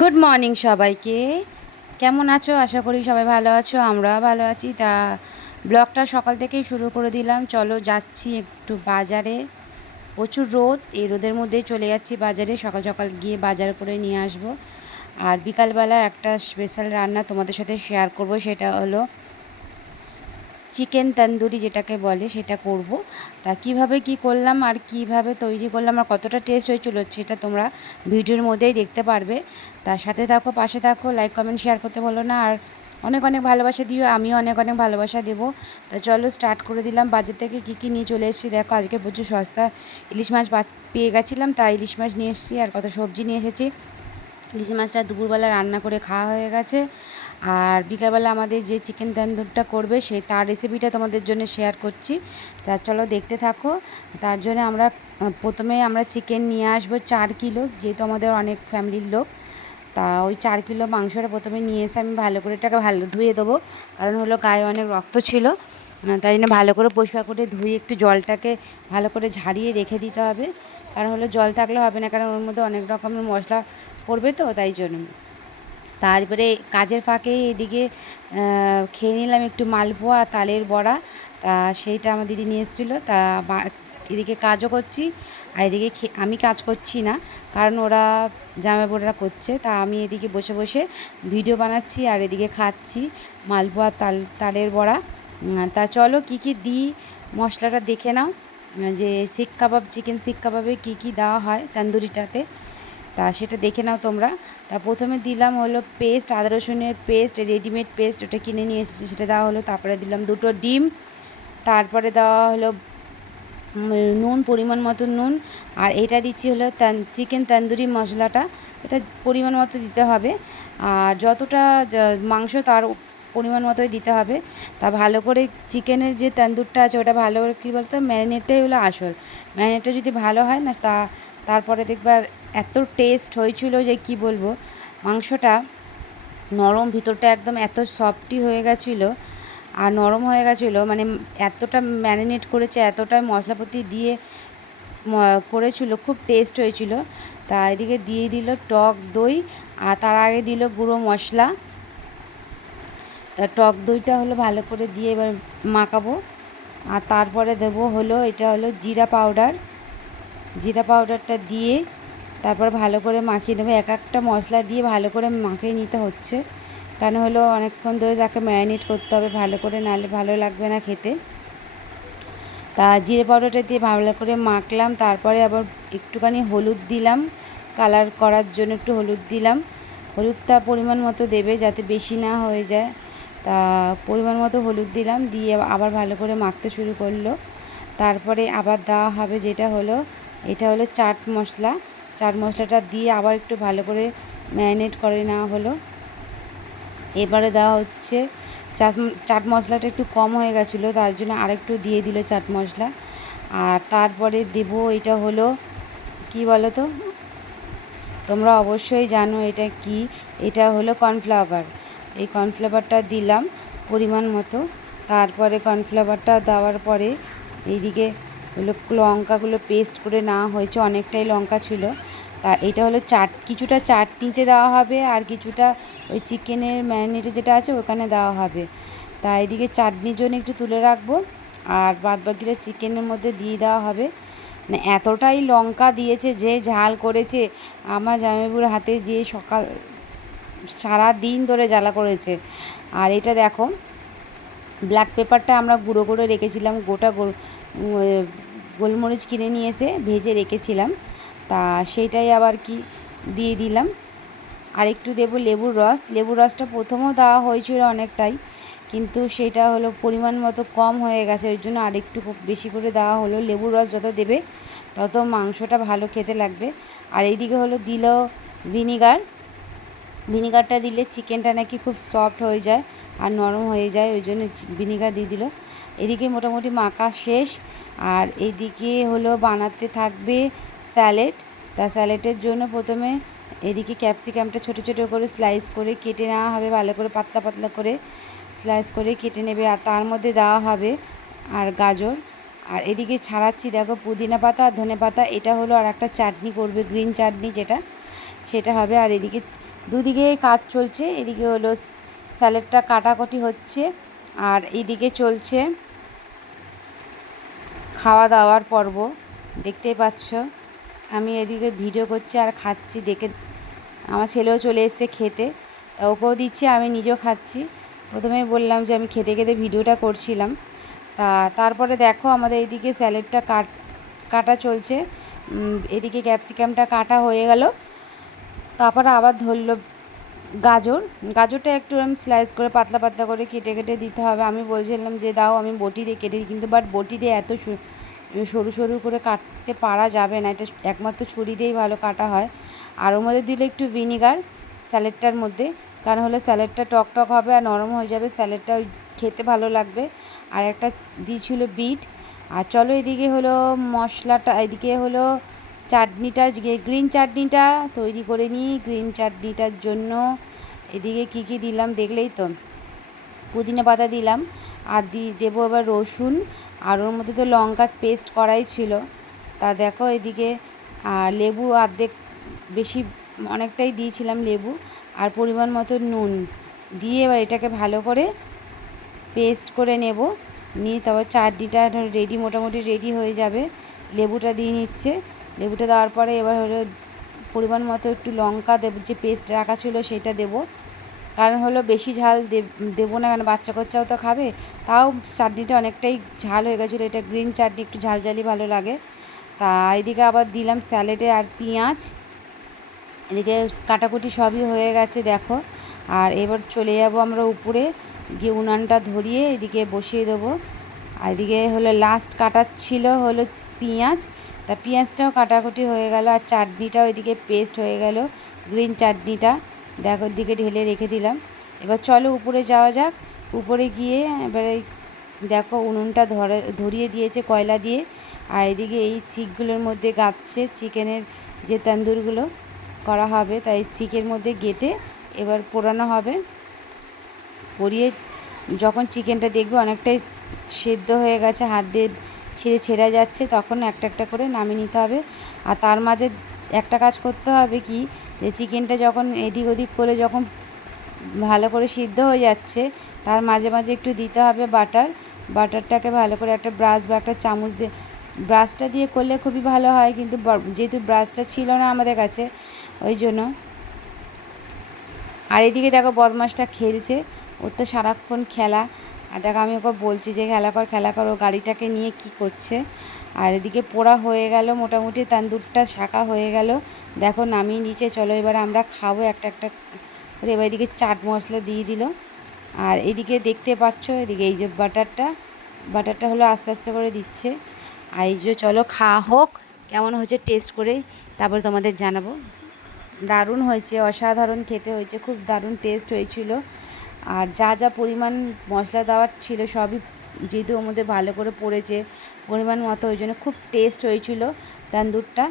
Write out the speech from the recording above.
Good morning সবাইকে, কেমন আছো? আশা করি সবাই ভালো আছো, আমরা ভালো আছি। তা ব্লগটা সকাল থেকেই শুরু করে দিলাম। চলো যাচ্ছি একটু বাজারে, প্রচুর রোদ, এই রোদের মধ্যেই চলে যাচ্ছি বাজারে। সকাল সকাল গিয়ে বাজার করে নিয়ে আসবো। আর বিকালবেলার একটা স্পেশাল রান্না তোমাদের সাথে শেয়ার করব, সেটা হলো চিকেন তন্দুরি যেটাকে বলে, সেটা করব। তা কিভাবে কি করলাম আর কিভাবে তৈরি করলাম আর কতটা টেস্ট হয়েছিল সেটা তোমরা ভিডিওর মধ্যেই দেখতে পারবে। তার সাথে থাকো, পাশে থাকো, লাইক কমেন্ট শেয়ার করতে বলো না। আর অনেক অনেক ভালোবাসা দিও, আমিও অনেক অনেক ভালোবাসা দেবো। তা চলো স্টার্ট করে দিলাম। বাজার থেকে কী নিয়ে চলে এসেছি দেখো। আজকে প্রচুর সস্তা ইলিশ মাছ পেয়ে গেছিলাম, তাই ইলিশ মাছ নিয়ে এসেছি। আর কত সবজি নিয়ে এসেছি। ইলিশ মাছটা দুপুরবেলা রান্না করে খাওয়া হয়ে গেছে। আর বিকালবেলা আমাদের যে চিকেন তন্দুরটা করবে তার রেসিপিটা তোমাদের জন্য শেয়ার করছি। তা চলো দেখতে থাকো। তার জন্য প্রথমে আমরা চিকেন নিয়ে আসবো 4 কিলো, যেহেতু আমাদের অনেক ফ্যামিলির লোক। তা ওই 4 কিলো মাংসটা প্রথমে নিয়ে এসে আমি ভালো করে এটাকে ভালো ধুয়ে দেবো, কারণ হলো গায়ে অনেক রক্ত ছিল। তাই জন্য ভালো করে পরিষ্কার করে ধুয়ে একটু জলটাকে ভালো করে ঝারিয়ে রেখে দিতে হবে। কারণ হলো জল থাকলে হবে না, কারণ ওর মধ্যে অনেক রকমের মশলা পড়বে, তো তাই জন্য। তারপরে কাজের ফাঁকে এদিকে খেয়ে নিলাম একটু মালপোয়া তালের বড়া। তা সেইটা আমার দিদি নিয়ে এসেছিলো। তা এদিকে কাজও করছি, আর এদিকে আমি কাজ করছি না, কারণ ওরা জামাইবাবুরা করছে। তা আমি এদিকে বসে বসে ভিডিও বানাচ্ছি আর এদিকে খাচ্ছি মালপোয়া তালের বড়া। তা চলো কী দিই মশলাটা দেখে নাও, যে শিক কাবাব, চিকেন শিক কাবাবে কী দেওয়া হয় তন্দুরিটাতে, তা সেটা দেখে নাও তোমরা। তা প্রথমে দিলাম হলো পেস্ট, আদা রসুনের পেস্ট, রেডিমেড পেস্ট, ওটা কিনে নিয়ে এসেছি, সেটা দেওয়া হলো। তারপরে দিলাম 2টো ডিম। তারপরে দেওয়া হলো নুন, পরিমাণ মতো নুন। আর এটা দিচ্ছি হলো চিকেন তন্দুরি মশলাটা, এটা পরিমাণ মতো দিতে হবে। আর যতটা মাংস তার পরিমাণ মতোই দিতে হবে। তা ভালো করে চিকেনের যে তন্দুরটা আছে ওটা ভালো করে কী বলতো, ম্যারিনেটটাই হলো আসল। ম্যারিনেটটা যদি ভালো হয় না, তারপরে দেখবার এত টেস্ট হয়েছিল যে কি বলবো। মাংসটা নরম, ভিতরটা একদম এত সফটই হয়ে গেছিলো আর নরম হয়ে গেছিলো, মানে এতটা ম্যারিনেট করেছে, এতটা মশলাপাতি দিয়ে করেছিল, খুব টেস্ট হয়েছিল। তা এদিকে দিয়ে দিল টক দই, আর তার আগে দিল গুঁড়ো মশলা। তা টক দইটা হলো ভালো করে দিয়ে এবার মাখাবো। আর তারপরে দেবো হলো, এটা হলো জিরা পাউডার। জিরা পাউডারটা দিয়ে তারপর ভালো করে মাখিয়ে নেবো। একটা মশলা দিয়ে ভালো করে মাখিয়ে নিতে হচ্ছে, কারণ হলো অনেকক্ষণ ধরে তাকে ম্যারিনেট করতে হবে ভালো করে, নাহলে ভালো লাগবে না খেতে। তা জিরে পাউডারটা দিয়ে ভালো করে মাখলাম। তারপরে আবার একটুখানি হলুদ দিলাম, কালার করার জন্য একটু হলুদ দিলাম। হলুদটা পরিমাণ মতো দেবে, যাতে বেশি না হয়ে যায়। তা পরিমাণ মতো হলুদ দিলাম, দিয়ে আবার ভালো করে মাখতে শুরু করলো। তারপরে আবার দেওয়া হবে যেটা হলো, এটা হলো চাট মশলা। চাট মশলাটা দিয়ে আবার একটু ভালো করে ম্যারিনেট করে নেওয়া হলো। এবারে দেওয়া হচ্ছে চাট মশলাটা একটু কম হয়ে গেছিলো, তার জন্য আরেকটু দিয়ে দিল চাট মশলা। আর তারপরে দেবো, এটা হলো কি বলো তো, তোমরা অবশ্যই জানো এটা কি, এটা হলো কর্নফ্লাওয়ার। এই কর্নফ্লাওয়ারটা দিলাম পরিমাণ মতো। তারপরে কর্নফ্লাওয়ারটা দেওয়ার পরে এইদিকে হলো লঙ্কাগুলো পেস্ট করে নেওয়া হয়েছে, অনেকটাই লঙ্কা ছিল। তা এটা হলো কিছুটা চাটনিতে দেওয়া হবে, আর কিছুটা ওই চিকেনের ম্যারিনেটে যেটা আছে ওখানে দেওয়া হবে। তা এদিকে চাটনির জন্য একটু তুলে রাখবো, আর বাদবাকিটা চিকেনের মধ্যে দিয়ে দেওয়া হবে। মানে এতটাই লঙ্কা দিয়েছে, যে ঝাল করেছে আমার জামাইবাবুর হাতে, যে সারা দিন ধরে জ্বালা করেছে। আর এটা দেখো, ব্ল্যাক পেপারটা আমরা গুঁড়ো করে রেখেছিলাম, গোটা গোলমরিচ কিনে নিয়ে এসে ভেজে রেখেছিলাম। তা সেইটাই আবার কি দিয়ে দিলাম। আর একটু দেবো লেবুর রস। লেবুর রসটা প্রথমেও দেওয়া হয়েছিল অনেকটাই, কিন্তু সেটা হলো পরিমাণ মতো কম হয়ে গেছে, ওই জন্য আরেকটু বেশি করে দেওয়া হলো। লেবুর রস যত দেবে তত মাংসটা ভালো খেতে লাগবে। আর এইদিকে হলো দিল ভিনিগার। ভিনিগারটা দিলে চিকেনটা নাকি খুব সফট হয়ে যায় আর নরম হয়ে যায়, ওই জন্য ভিনিগার দিয়ে দিল। এদিকে মোটামুটি মাখা শেষ। আর এইদিকে হলো বানাতে থাকবে স্যালাড। তা স্যালাডের জন্য প্রথমে এদিকে ক্যাপসিকামটা ছোটো ছোটো করে স্লাইস করে কেটে নেওয়া হবে, ভালো করে পাতলা পাতলা করে স্লাইস করে কেটে নেবে। আর তার মধ্যে দেওয়া হবে আর গাজর। আর এদিকে ছাড়াচ্ছি দেখো পুদিনা পাতা আর ধনে পাতা, এটা হলো আর একটা চাটনি করবে, গ্রিন চাটনি যেটা, সেটা হবে। আর এদিকে দুদিকে কাজ চলছে, এদিকে হলো স্যালাডটা কাটাকুটি হচ্ছে, আর এইদিকে চলছে খাওয়া দাওয়ার পর্ব। দেখতেই পাচ্ছ আমি এদিকে ভিডিও করছি আর খাচ্ছি, দেখে আমার ছেলেও চলে এসেছে খেতে, তা ওকেও দিচ্ছে, আমি নিজেও খাচ্ছি। প্রথমেই বললাম যে আমি খেতে খেতে ভিডিওটা করছিলাম। তারপরে দেখো আমাদের এইদিকে স্যালাডটা কাটা চলছে, এদিকে ক্যাপসিকামটা কাটা হয়ে গেল। তারপরে আবার ধরলো গাজরটা একটু আমি স্লাইস করে পাতলা পাতলা করে কেটে কেটে দিতে হবে। আমি বলছিলাম যে দাও আমি বটি দিয়ে কেটে দিই, কিন্তু বাট বটি দিয়ে এত সরু সরু করে কাটতে পারা যাবে না, এটা একমাত্র ছুরি দিয়েই ভালো কাটা হয়। আর ওর মধ্যে দিলে একটু ভিনিগার স্যালাডটার মধ্যে, কারণ হলে স্যালাডটা টক টক হবে আর নরম হয়ে যাবে, স্যালাডটা খেতে ভালো লাগবে। আর একটা দিয়েছিল বিট। আর চলো এদিকে হলো মশলাটা, এদিকে হলো চাটনিটা, গ্রিন চাটনিটা তৈরি করে নিই। গ্রিন চাটনিটার জন্য এদিকে কি কি দিলাম দেখলেই তো, পুদিনা পাতা দিলাম, আর দেবো এবার রসুন, আর ওর মধ্যে তো লঙ্কা পেস্ট করাই ছিল। তা দেখো এদিকে লেবু অর্ধেক, বেশি অনেকটাই দিয়েছিলাম লেবু, আর পরিমাণ মতো নুন দিয়ে এবার এটাকে ভালো করে পেস্ট করে নেব। নিয়ে তারপর চাটনিটা রেডি, মোটামুটি রেডি হয়ে যাবে। লেবুটা দিয়ে নিচ্ছে, লেবুটা দেওয়ার পরে এবার হলো পরিমাণ মতো একটু লঙ্কা দেব, যে পেস্ট রাখা ছিল সেটা দেব, কারণ হলো বেশি ঝাল দেবো না, কারণ বাচ্চা কাচ্চাও তো খাবে। তাও চাটনিটা অনেকটাই ঝাল হয়ে গেছিলো, এটা গ্রিন চাটনি একটু ঝালঝালি ভালো লাগে। তা এদিকে আবার দিলাম স্যালাডে আর পেঁয়াজ, এদিকে কাটাকুটি সবই হয়ে গেছে দেখো। আর এবার চলে যাব আমরা উপরে গিয়ে উনানটা ধরিয়ে এদিকে বসিয়ে দেবো। আর এদিকে হলো লাস্ট কাটার ছিল হলো পেঁয়াজ, তা পেঁয়াজটাও কাটাকুটি হয়ে গেল, আর চাটনিটাও এদিকে পেস্ট হয়ে গেল, গ্রিন চাটনিটা দেখো দিকে ঢেলে রেখে দিলাম। এবার চলো উপরে যাওয়া যাক। উপরে গিয়ে এবারে দেখো উনুনটা ধরিয়ে দিয়েছে কয়লা দিয়ে, আর এদিকে এই শিকগুলোর মধ্যে গাচ্ছে চিকেনের যে তন্দুরগুলো করা হবে, তাই শিকের মধ্যে গেঁথে এবার পোড়ানো হবে। পরিয়ে যখন চিকেনটা দেখবে অনেকটাই সেদ্ধ হয়ে গেছে, হাত দিয়ে ছেড়ে যাচ্ছে, তখন একটা একটা করে নামিয়ে নিতে হবে। আর তার মাঝে একটা কাজ করতে হবে কি, যে চিকেনটা যখন এদিক ওদিক করে যখন ভালো করে সিদ্ধ হয়ে যাচ্ছে, তার মাঝে মাঝে একটু দিতে হবে বাটারটাকে ভালো করে একটা ব্রাশ বা একটা চামচ দিয়ে, ব্রাশটা দিয়ে করলে খুবই ভালো হয়, কিন্তু যেহেতু ব্রাশটা ছিল না আমাদের কাছে ওই জন্য। আর এদিকে দেখো বদমাসটা খেলছে, ওর তো সারাক্ষণ খেলা। আর দেখো আমি ওকে বলছি যে খেলা কর, ও গাড়িটাকে নিয়ে কি করছে। আর এদিকে পোড়া হয়ে গেল, মোটামুটি তান্দুরটা শাঁকা হয়ে গেল, দেখো নামিয়ে নিচে। চলো এবার আমরা খাবো একটা একটা করে। এবার এদিকে চাট মশলা দিয়ে দিল। আর এদিকে দেখতে পাচ্ছ এদিকে এই যে বাটারটা হলো আস্তে আস্তে করে দিচ্ছে। আর এই যে চলো খাওয়া হোক, কেমন হয়েছে টেস্ট করেই তারপরে তোমাদের জানাবো। দারুণ হয়েছে, অসাধারণ খেতে হয়েছে, খুব দারুণ টেস্ট হয়েছিল। আর যা যা পরিমাণ মশলা দেওয়ার ছিল সবই যেহেতু ওর মধ্যে ভালো করে পড়েছে পরিমাণ মতো, ওই জন্য খুব টেস্ট হয়েছিল তান্দুরটা।